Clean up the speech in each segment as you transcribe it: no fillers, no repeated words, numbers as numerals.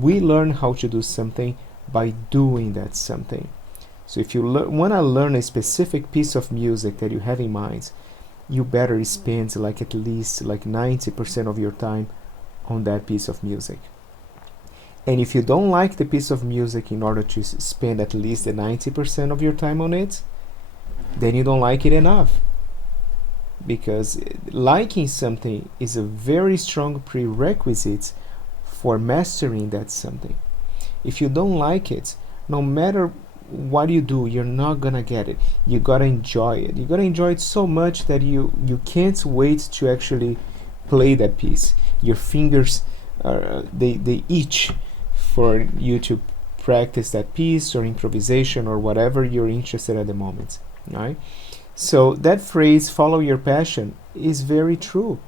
we learn how to do something by doing that something. So if you want to learn a specific piece of music that you have in mind, you better spend like at least like 90% of your time on that piece of music. And if you don't like the piece of music in order to spend at least the 90% of your time on it, then you don't like it enough. Because liking something is a very strong prerequisite for mastering that something. If you don't like it, no matter what you do, you're not gonna get it. You gotta enjoy it. You gotta enjoy it so much that you can't wait to actually play that piece. Your fingers they itch for you to practice that piece or improvisation or whatever you're interested at the moment, right? So that phrase, follow your passion, is very true,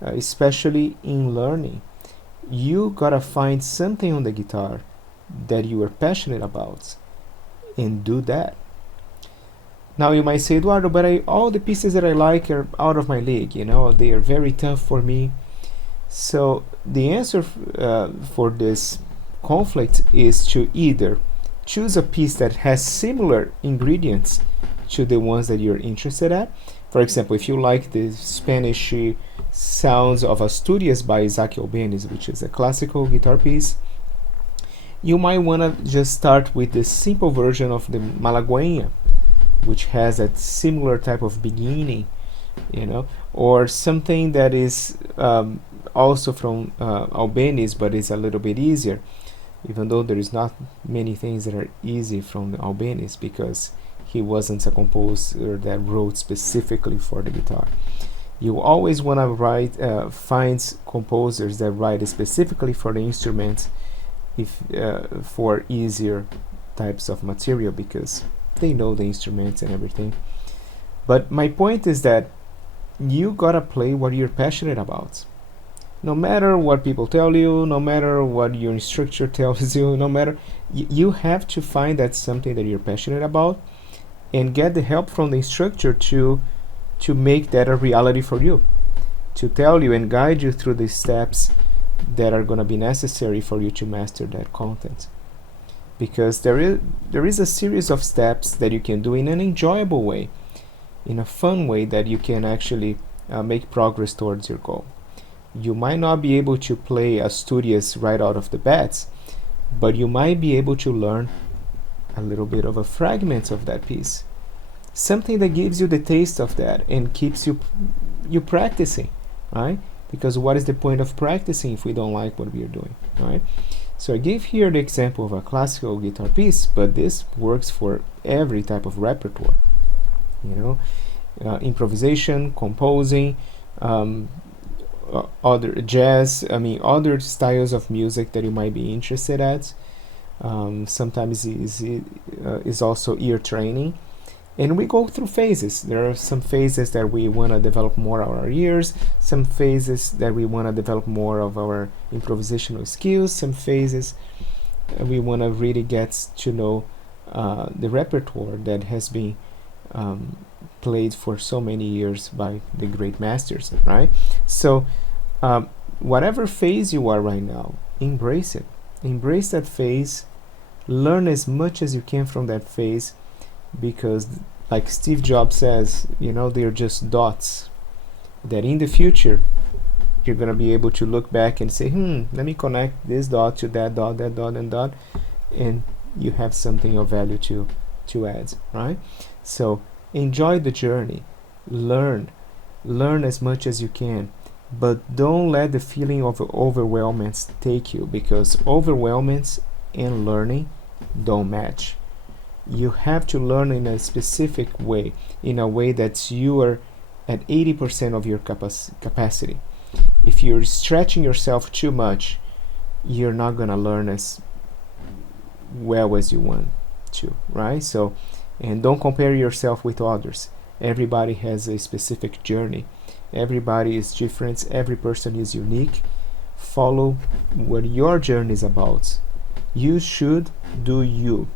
especially in learning. You gotta find something on the guitar that you are passionate about and do that. Now you might say, Eduardo, but all the pieces that I like are out of my league, they are very tough for me. So the answer for this conflict is to either choose a piece that has similar ingredients to the ones that you're interested at. For example, if you like the Spanish sounds of Asturias by Isaac Albéniz, which is a classical guitar piece, you might want to just start with the simple version of the Malagueña, which has that similar type of beginning, or something that is also from Albéniz, but is a little bit easier, even though there is not many things that are easy from Albéniz, because he wasn't a composer that wrote specifically for the guitar. You always want to find composers that write specifically for the instrument, for easier types of material, because they know the instruments and everything. But my point is that you gotta play what you're passionate about. No matter what people tell you, no matter what your instructor tells you, no matter, you have to find that something that you're passionate about and get the help from the instructor to make that a reality for you, to tell you and guide you through the steps that are going to be necessary for you to master that content. Because there is a series of steps that you can do in an enjoyable way, in a fun way, that you can actually make progress towards your goal. You might not be able to play Asturias right out of the bat, but you might be able to learn a little bit of a fragment of that piece, something that gives you the taste of that and keeps you practicing, right? Because what is the point of practicing if we don't like what we are doing, right? So I gave here the example of a classical guitar piece, but this works for every type of repertoire, improvisation, composing, other jazz, other styles of music that you might be interested at. Sometimes is also ear training. And we go through phases. There are some phases that we want to develop more of our ears, some phases that we want to develop more of our improvisational skills, some phases we want to really get to know the repertoire that has been played for so many years by the great masters, right? So whatever phase you are right now, embrace it. Embrace that phase. Learn as much as you can from that phase, because like Steve Jobs says, they're just dots that in the future you're going to be able to look back and say, let me connect this dot to that dot, and you have something of value to add, right? So enjoy the journey, learn as much as you can, but don't let the feeling of overwhelmment take you, because overwhelmment and learning don't match. You have to learn in a specific way, in a way that you are at 80% of your capacity. If you're stretching yourself too much, you're not going to learn as well as you want to, right? So, and don't compare yourself with others. Everybody has a specific journey. Everybody is different. Every person is unique. Follow what your journey is about. You should do you.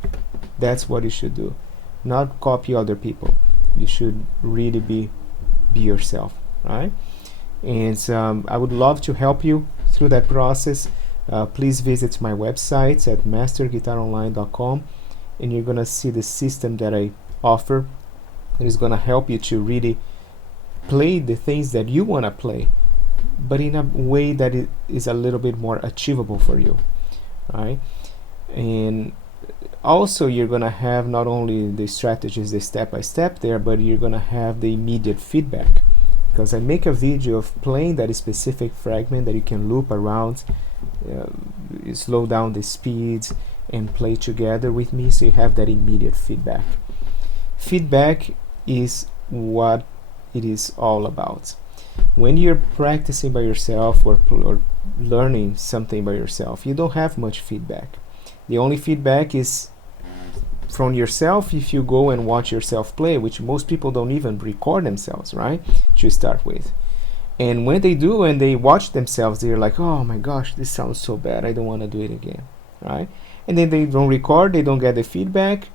That's what you should do. Not copy other people. You should really be yourself, right? And I would love to help you through that process. please visit my website at masterguitaronline.com, and you're gonna see the system that I offer. It is gonna help you to really play the things that you wanna play, but in a way that it is a little bit more achievable for you. All right, and also you're gonna have not only the strategies, the step by step there, but you're gonna have the immediate feedback, because I make a video of playing that specific fragment that you can loop around, slow down the speeds, and play together with me, so you have that immediate feedback. Feedback is what it is all about. When you're practicing by yourself or learning something by yourself, you don't have much feedback. The only feedback is from yourself if you go and watch yourself play, which most people don't even record themselves, right, to start with. And when they do and they watch themselves, they're like, oh my gosh, this sounds so bad, I don't want to do it again, right? And then they don't record, they don't get the feedback,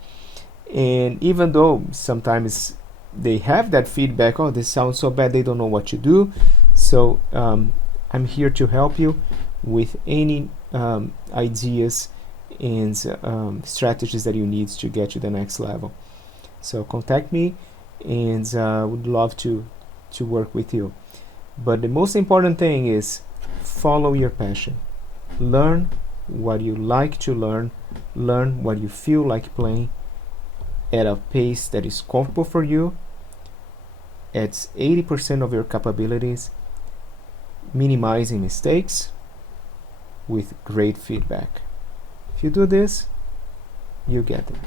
and even though sometimes they have that feedback, oh, this sounds so bad, they don't know what to do. So I'm here to help you with any ideas and strategies that you need to get to the next level. So contact me, and would love to work with you. But the most important thing is follow your passion. Learn what you like to learn what you feel like playing at a pace that is comfortable for you, at 80% of your capabilities, minimizing mistakes with great feedback. If you do this, you get there.